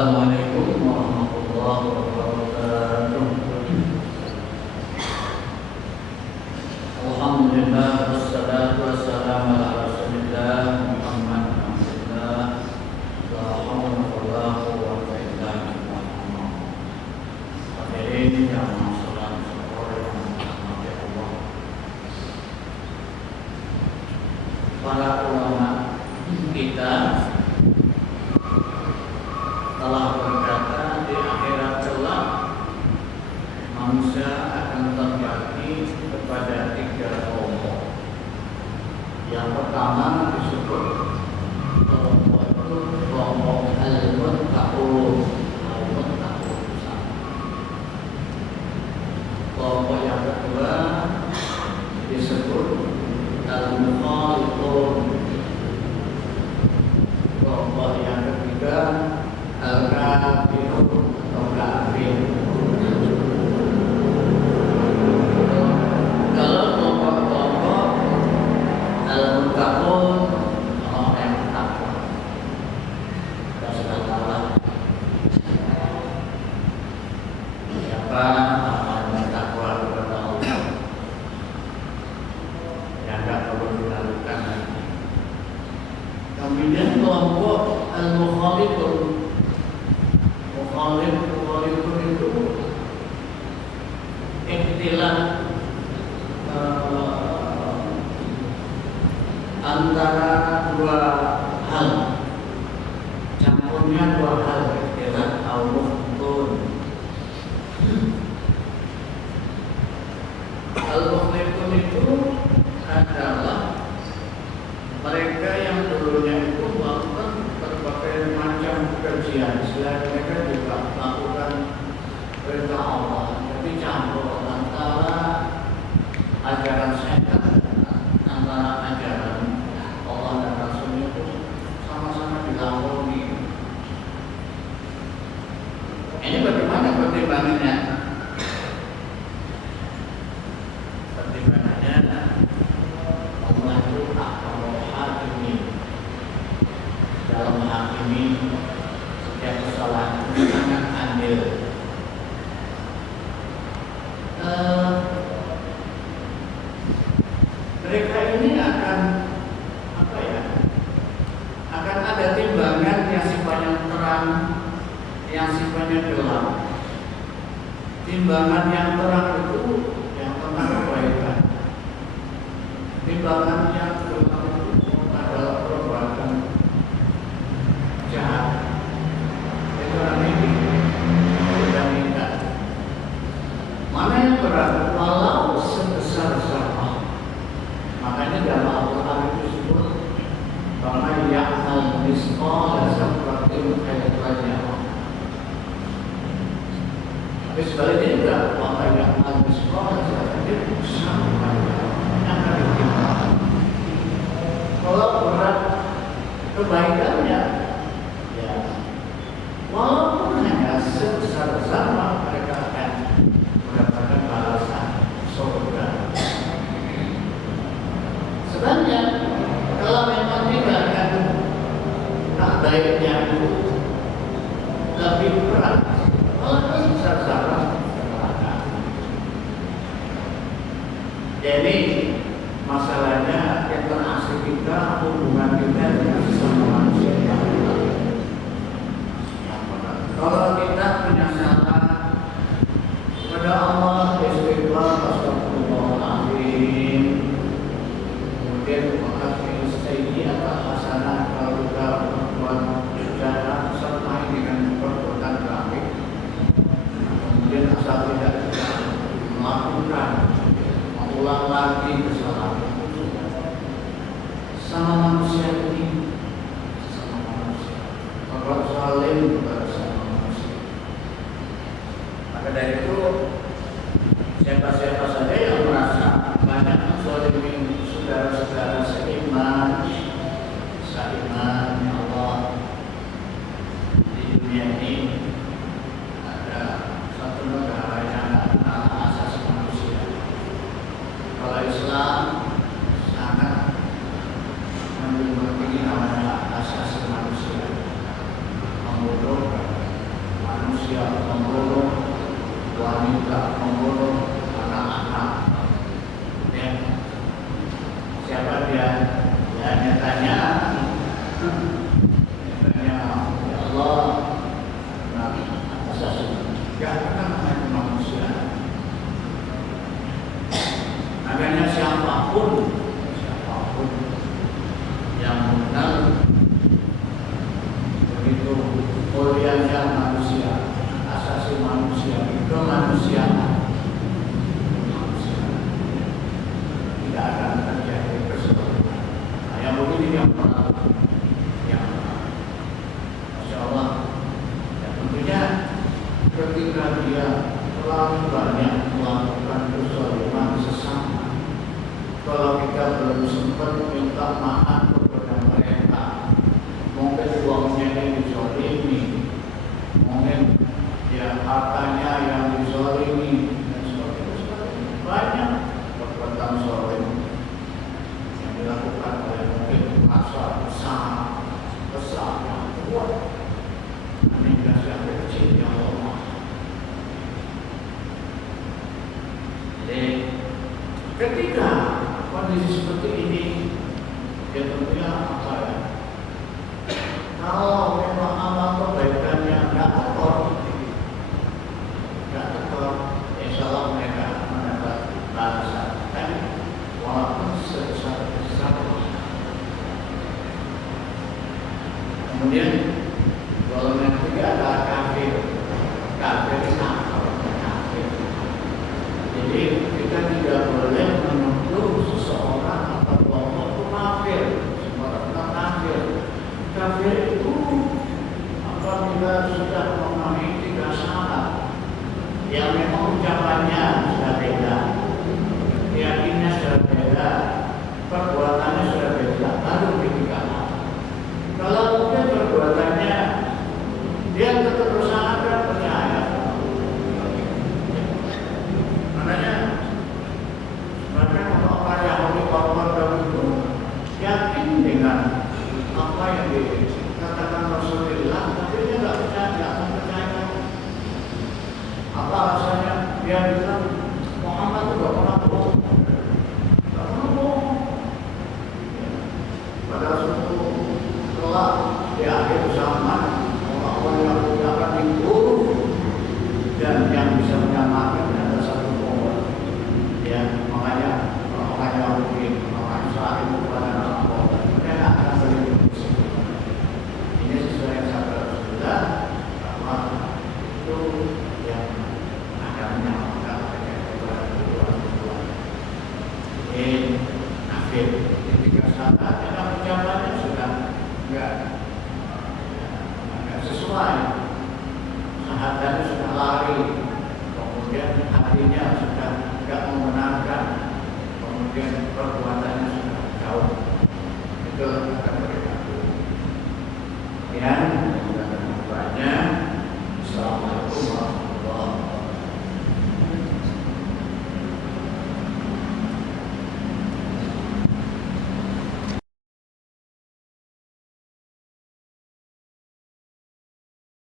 Assalamualaikum warahmatullahi wabarakatuh. Alhamdulillah wassalatu wassalamu ala Rasulillah Muhammad Rasulullah la haula wala quwwata illa billah. Hadirin yang salam syukur yang dirahmati Allah. Para ulama kita telah berkata di akhirat kelak manusia akan terbagi kepada 3 kelompok. Yang pertama disebut kelompok itu kelompok al-muttaqun. Kelompok yang kedua disebut al-mukhalitun. Kelompok yang ketiga al-kafirun atau kafir. Kalau kelompok-kelompok al-muttaqun, orang yang takwa, kita sudah tahu siapa orang yang takwa kepada Allah, yang tidak perlu dilakukan lagi. Kemudian kelompok al-mukhalifun. Mukhalifun itu ikhtilaf antara 2 hal, campurnya 2 hal, ikhtilaf al-mukhtun. Al-mukhlifun itu adalah mereka yang dulunya itu melakukan berbagai macam pekerjaan, selain mereka juga melakukan perintah Allah, tapi campur antara ajaran setan, antara ajaran Allah dan Rasulnya itu sama-sama dilakoni. Ini bagaimana pertimbangannya? Pertimbangannya Allah itu ahkamul hakimin. Dalam menghakimi setiap kesalahan itu sangat adil. Mereka ini akan akan ada timbangan yang sifatnya terang, yang sifatnya gelap. Timbangan yang terang itu yang tentang kebaikan. Timbangan yang gelap itu adalah perbuatan jahat. Orang ini sudah meninggal. Mana yang berat? Walau sebesar zarah. Makanya dalam Al-Quran itu disebut bahwa ya'mal misqala dzarratin khairan yarah. Tapi sebaliknya juga bahwa ya'mal misqala dzarratin syarran yarah. Akan ditimbang. Kalau berat kebaikannya, ya, walaupun hanya sebesar zarah, mereka akan mendapatkan balasan surga. Sebenarnya kalau memang tindakan tak baiknya itu lebih berat, walaupun sebesar zarah, neraka. Jadi masalahnya interaksi kita, hubungan kita dengan sesama manusia yang benar. Kalau kita punya salah kepada Allah, istighfar, astagfirullahaladzim. Kemudian menghafal sayyi'at hasanah, kalau kita berbuat jahat sertai dengan perbuatan baik. Kemudian asal tidak kita melakukan, mengulang lagi kesalahan itu sama manusia ini, sama manusia. Berbuat zalim kepada sama manusia. Maka dari itu siapa-siapa saja yang merasa banyak menzalimi saudara-saudara seiman, ya Allah, di dunia ini ada satu negara yang ada asas manusia. Kalau Islam sangat menjunjung tinggi namanya asas manusia, membunuh siapa dia? Ya nyatanya ya Allah, nah, asasi ya kan namanya manusia. Makanya siapapun yang benar begitu mulianya manusia, asasi manusia, kemanusiaan manusia, tidak akan terjadi keseluruhan. Nah, yang begini yang pertama, yang Masya Allah, ya tentunya ketika dia terlalu banyak melakukan kezaliman sesama, kalau kita belum sempat minta maaf kepada mereka, mungkin uangnya yang dizalimi, mungkin ya hartanya yang dizalimi, dan sebagainya. Banyak perbuatan zalim yang dilakukan oleh mungkin masa besar yang kuat, aminkan yang kecil yang lemah. Jadi ketika kondisi seperti ini, ya tentunya apa ya? Kalau memang amal kebaikannya nggak tekor, insya Allah mereka mendapat balasan. Dan walaupun sebesar. Kemudian kalau yang ketiga adalah kafir. Kafir kafir. Jadi kita tidak boleh menuduh seseorang atau kelompok itu kafir. Seorang kafir. Kafir itu apabila sudah memenuhi 3 syarat yang memang ucapannya sudah beda, keyakinannya sudah beda, perbuatannya sudah beda, baru dikatakan. Kalau mungkin perbuatannya dia tetap berusaha dan percaya, makanya sebenarnya orang Yahudi korban dahulu yakin dengan apa yang dikatakan Rasulullah, tapi dia nggak percaya. Apa alasannya? Dia bilang Muhammad itu nggak pernah bohong. Pada suatu kelak di akhir zaman orang-orang yang akan dibunuh dan yang bisa menyelamatkan ada satu orang. Ya, makanya orang Yahudi, orang Israel kepada orang mereka akan berhidup. Ini sesuai yang sabda Rasulullah bahwa itu yang akan menyelamatkan mereka kepada Tuhan. Akhir ketika saat kita ucapannya sudah enggak sesuai, sahabatnya sudah lari, kemudian hatinya sudah enggak membenarkan, kemudian perbuatannya sudah jauh. Itu